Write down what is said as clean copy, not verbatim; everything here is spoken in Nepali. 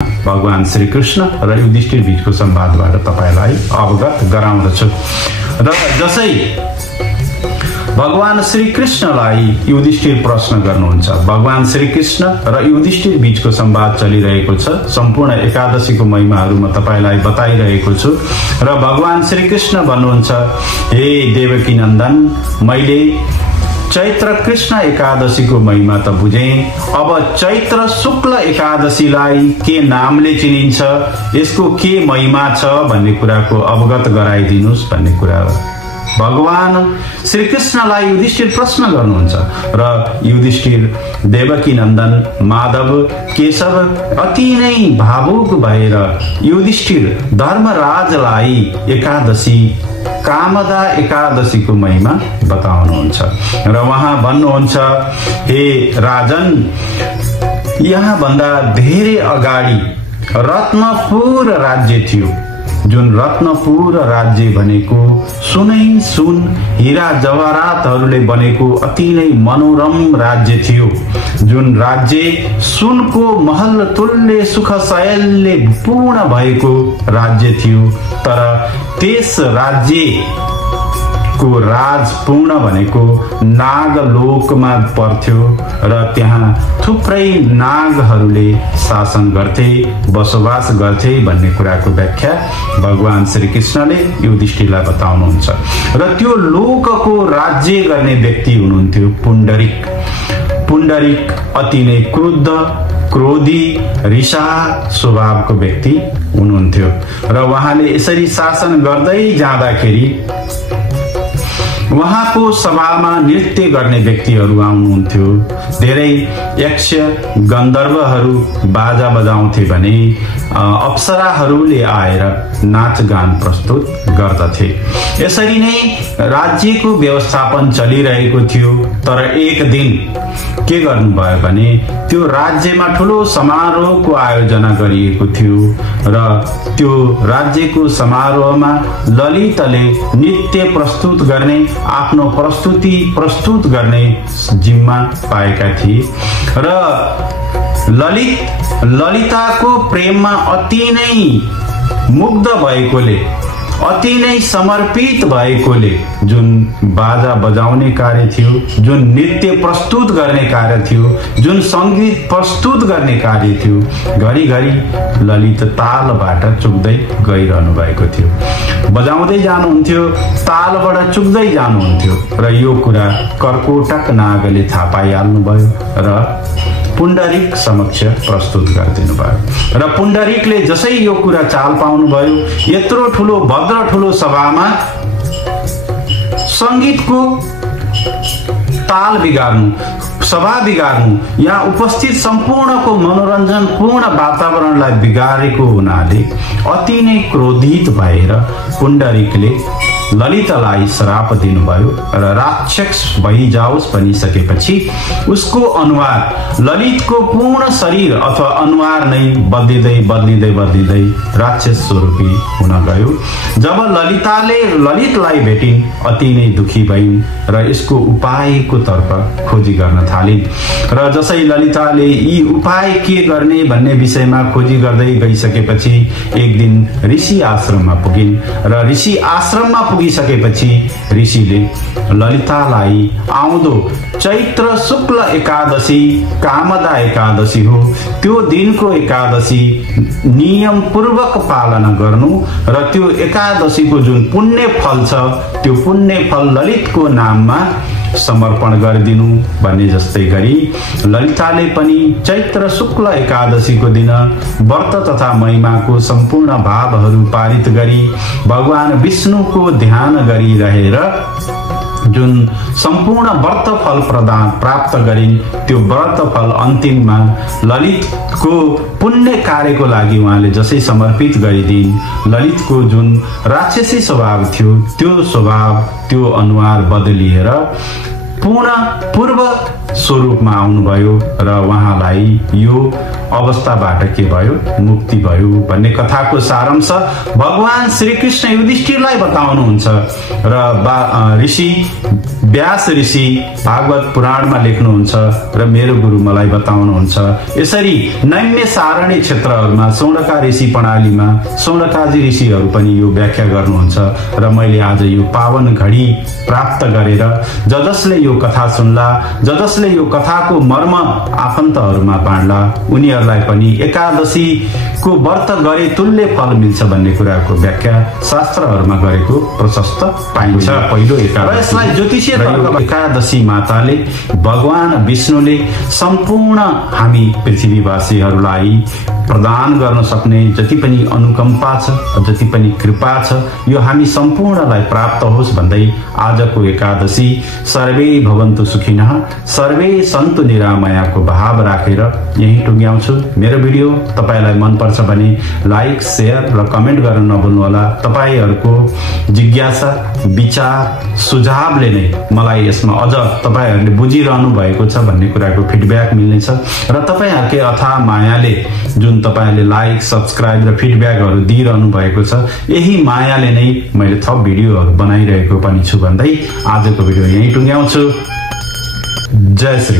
भगवान श्री कृष्ण र युधिष्ठिर बीचको संवादबाट तपाईलाई अवगत गराउँदछु। र जसै भगवान श्री कृष्णलाई युधिष्ठिर प्रश्न गर्नुहुन्छ, भगवान श्री कृष्ण र युधिष्ठिर बीचको संवाद चलिरहेको छ। सम्पूर्ण एकादशीको महिमाहरू म तपाईलाई बताइरहेको छु र भगवान श्री कृष्ण भन्नुहुन्छ, हे देवकी नन्दन, मैले चैत्र कृष्ण एकादशीको महिमा त बुझेँ, अब चैत्र शुक्ल एकादशीलाई के नामले चिनिन्छ, यसको के महिमा छ भन्ने कुराको अवगत गराइदिनुस् भन्ने कुरा हो। भगवान श्री कृष्णलाई युधिष्ठिर प्रश्न गर्नुहुन्छ र युधिष्ठिर देवकी नन्दन माधव केशव अति नै भावुक भएर युधिष्ठिर धर्मराजलाई एकादशी कामदा एकादशीको महिमा बताउनुहुन्छ र उहाँ भन्नुहुन्छ, हे राजन, यहाँ भन्दा धेरै अगाडि रत्नपुर राज्य थियो, जुन रत्नपुर राज्य भनेको सुनै सुन हीरा जवाहरातहरूले बनेको अति नै मनोरम राज्य थियो, जुन राज्य सुनको महल तुल्य सुख शयलले पूर्ण भएको राज्य थियो। तर त्यस राज्यको राज पूर्ण भनेको नागलोकमा पर्थ्यो र त्यहाँ थुप्रै नागहरूले शासन गर्थे, बसोबास गर्थे भन्ने कुराको व्याख्या भगवान श्री कृष्णले युधिष्ठिरलाई बताउनुहुन्छ। र त्यो लोकको राज्य गर्ने व्यक्ति हुनुहुन्थ्यो पुण्डरीक। पुण्डरीक अति नै क्रुद्ध, क्रोधी, रिसा स्वभावको व्यक्ति हुनुहुन्थ्यो र उहाँले यसरी शासन गर्दै जाँदाखेरि उहाँको सभामा नृत्य गर्ने व्यक्तिहरू आउनुहुन्थ्यो। धेरै यक्ष गन्धर्वहरू बाजा बजाउँथे भने अप्सराहरूले आएर नाचगान प्रस्तुत गर्दथे। यसरी नै राज्यको व्यवस्थापन चलिरहेको थियो। तर एक दिन के गर्नुभयो भने त्यो राज्यमा ठुलो समारोहको आयोजना गरिएको थियो र त्यो राज्यको समारोहमा ललितले नृत्य प्रस्तुत गर्ने, आफ्नो प्रस्तुति प्रस्तुत गर्ने जिम्मा पाएका थिए र ललिताको प्रेममा अति नै मुग्ध भएकोले, अति नै समर्पित भएकोले जुन बाजा बजाउने कार्य थियो, जुन नृत्य प्रस्तुत गर्ने कार्य थियो, जुन संगीत प्रस्तुत गर्ने कार्य थियो, घरिघरि ललित तालबाट चुक्दै गइरहनु भएको थियो। बजाउँदै जानुहुन्थ्यो, तालबाट चुक्दै जानुहुन्थ्यो र यो कुरा कर्कोटक नागले थाहा पाइहाल्नुभयो र पुण्डरीक समक्ष प्रस्तुत गरिदिनु भयो। र पुण्डरीकले जसै यो कुरा चाल पाउनुभयो, यत्रो ठुलो भद्र ठुलो सभामा संगीतको ताल बिगार्नु, सभा बिगार्नु, यहाँ उपस्थित सम्पूर्णको मनोरञ्जन पूर्ण वातावरणलाई बिगारेको हुनाले अति नै क्रोधित भएर पुण्डरीकले ललितलाई श्राप दिनुभयो र राक्षस भइजाओस् भनिसकेपछि उसको अनुहार ललितको पूर्ण शरीर अथवा अनुहार नै बदलिँदै राक्षस स्वरूपी हुन गयो। जब ललितलाई भेटिन् अति नै दुखी भइन् र यसको उपायको तर्फ खोजी गर्न थालिन् र जसै ललिताले यी उपाय के गर्ने भन्ने विषयमा खोजी गर्दै गइसकेपछि एक दिन ऋषि आश्रममा पुगिन् र ऋषि आश्रममा पुगिसकेपछि ऋषिले ललितालाई आउँदो चैत्र शुक्ल एकादशी कामदा एकादशी हो, त्यो दिनको एकादशी नियम पूर्वक पालना गर्नु र त्यो एकादशीको जुन पुण्य फल छ त्यो पुण्य फल ललितको नाममा समर्पण गरिदिनु भन्ने जस्तै गरी ललिताले पनि चैत्र शुक्ल एकादशीको दिन व्रत तथा महिमाको सम्पूर्ण भावहरू पारित गरी भगवान विष्णुको ध्यान गरिरहेर जुन सम्पूर्ण व्रत फल प्रदान प्राप्त गरिन्, त्यो व्रत फल अन्तिममा ललितको पुण्य कार्यको लागि उहाँले जसै समर्पित गरिदिन्, ललितको जुन राक्षसी स्वभाव थियो त्यो स्वभाव, त्यो अनुहार बदलिएर पूर्ण पूर्व स्वरूपमा आउनुभयो र उहाँलाई यो अवस्थाबाट के भयो, मुक्ति भयो भन्ने कथाको सारांश भगवान श्रीकृष्ण युधिष्ठिरलाई बताउनुहुन्छ र ऋषि व्यास ऋषि भागवत पुराणमा लेख्नुहुन्छ र मेरो गुरु मलाई बताउनुहुन्छ। यसरी नैम्य सारणी क्षेत्रहरूमा सौनका ऋषि प्रणालीमा सौनकाजी ऋषिहरू पनि यो व्याख्या गर्नुहुन्छ र मैले आज यो पावन घडी प्राप्त गरेर जसले यो कथा सुन्ला, जसले यो कथाको मर्म आफन्तहरूमा बाँड्ला, उनीहरूलाई पनि एकादशीको व्रत गरे तुल्य फल मिल्छ भन्ने कुराको व्याख्या शास्त्रहरूमा गरेको प्रशस्त पाइन्छ। पहिलो एकादशी ज्योतिषीय एकादशी माताले भगवान विष्णुले सम्पूर्ण हामी पृथ्वीवासीहरूलाई प्रदान गर्न सक्ने जति पनि अनुकम्पा छ, जति पनि कृपा छ, यो हामी सम्पूर्णलाई प्राप्त होस् भन्दै आजको एकादशी सर्वे भवन्तु सुखिनः सर्वे सन्तु निरामयाको भाव राखेर यही टुङ्ग्याउँछु। मेरो भिडियो तपाईलाई मन पर्छ भने लाइक, शेयर र कमेन्ट गर्न नभुल्नुहोला। तपाईहरूको जिज्ञासा, विचार, सुझावले नै मलाई यसमा अझ तपाईहरूले बुझिरहनु भएको छ भन्ने कुराको फिडब्याक मिल्नेछ र तपाईहरुकै अथाह मायाले जुन तपाईले लाइक, सब्स्क्राइब र फिडब्याकहरू दिइरहनु भएको छ, यही मायाले नै मैले थप भिडियोहरू बनाइरहेको पनि छु भन्दै आजको भिडियो यही टुङ्ग्याउँछु। जय श्री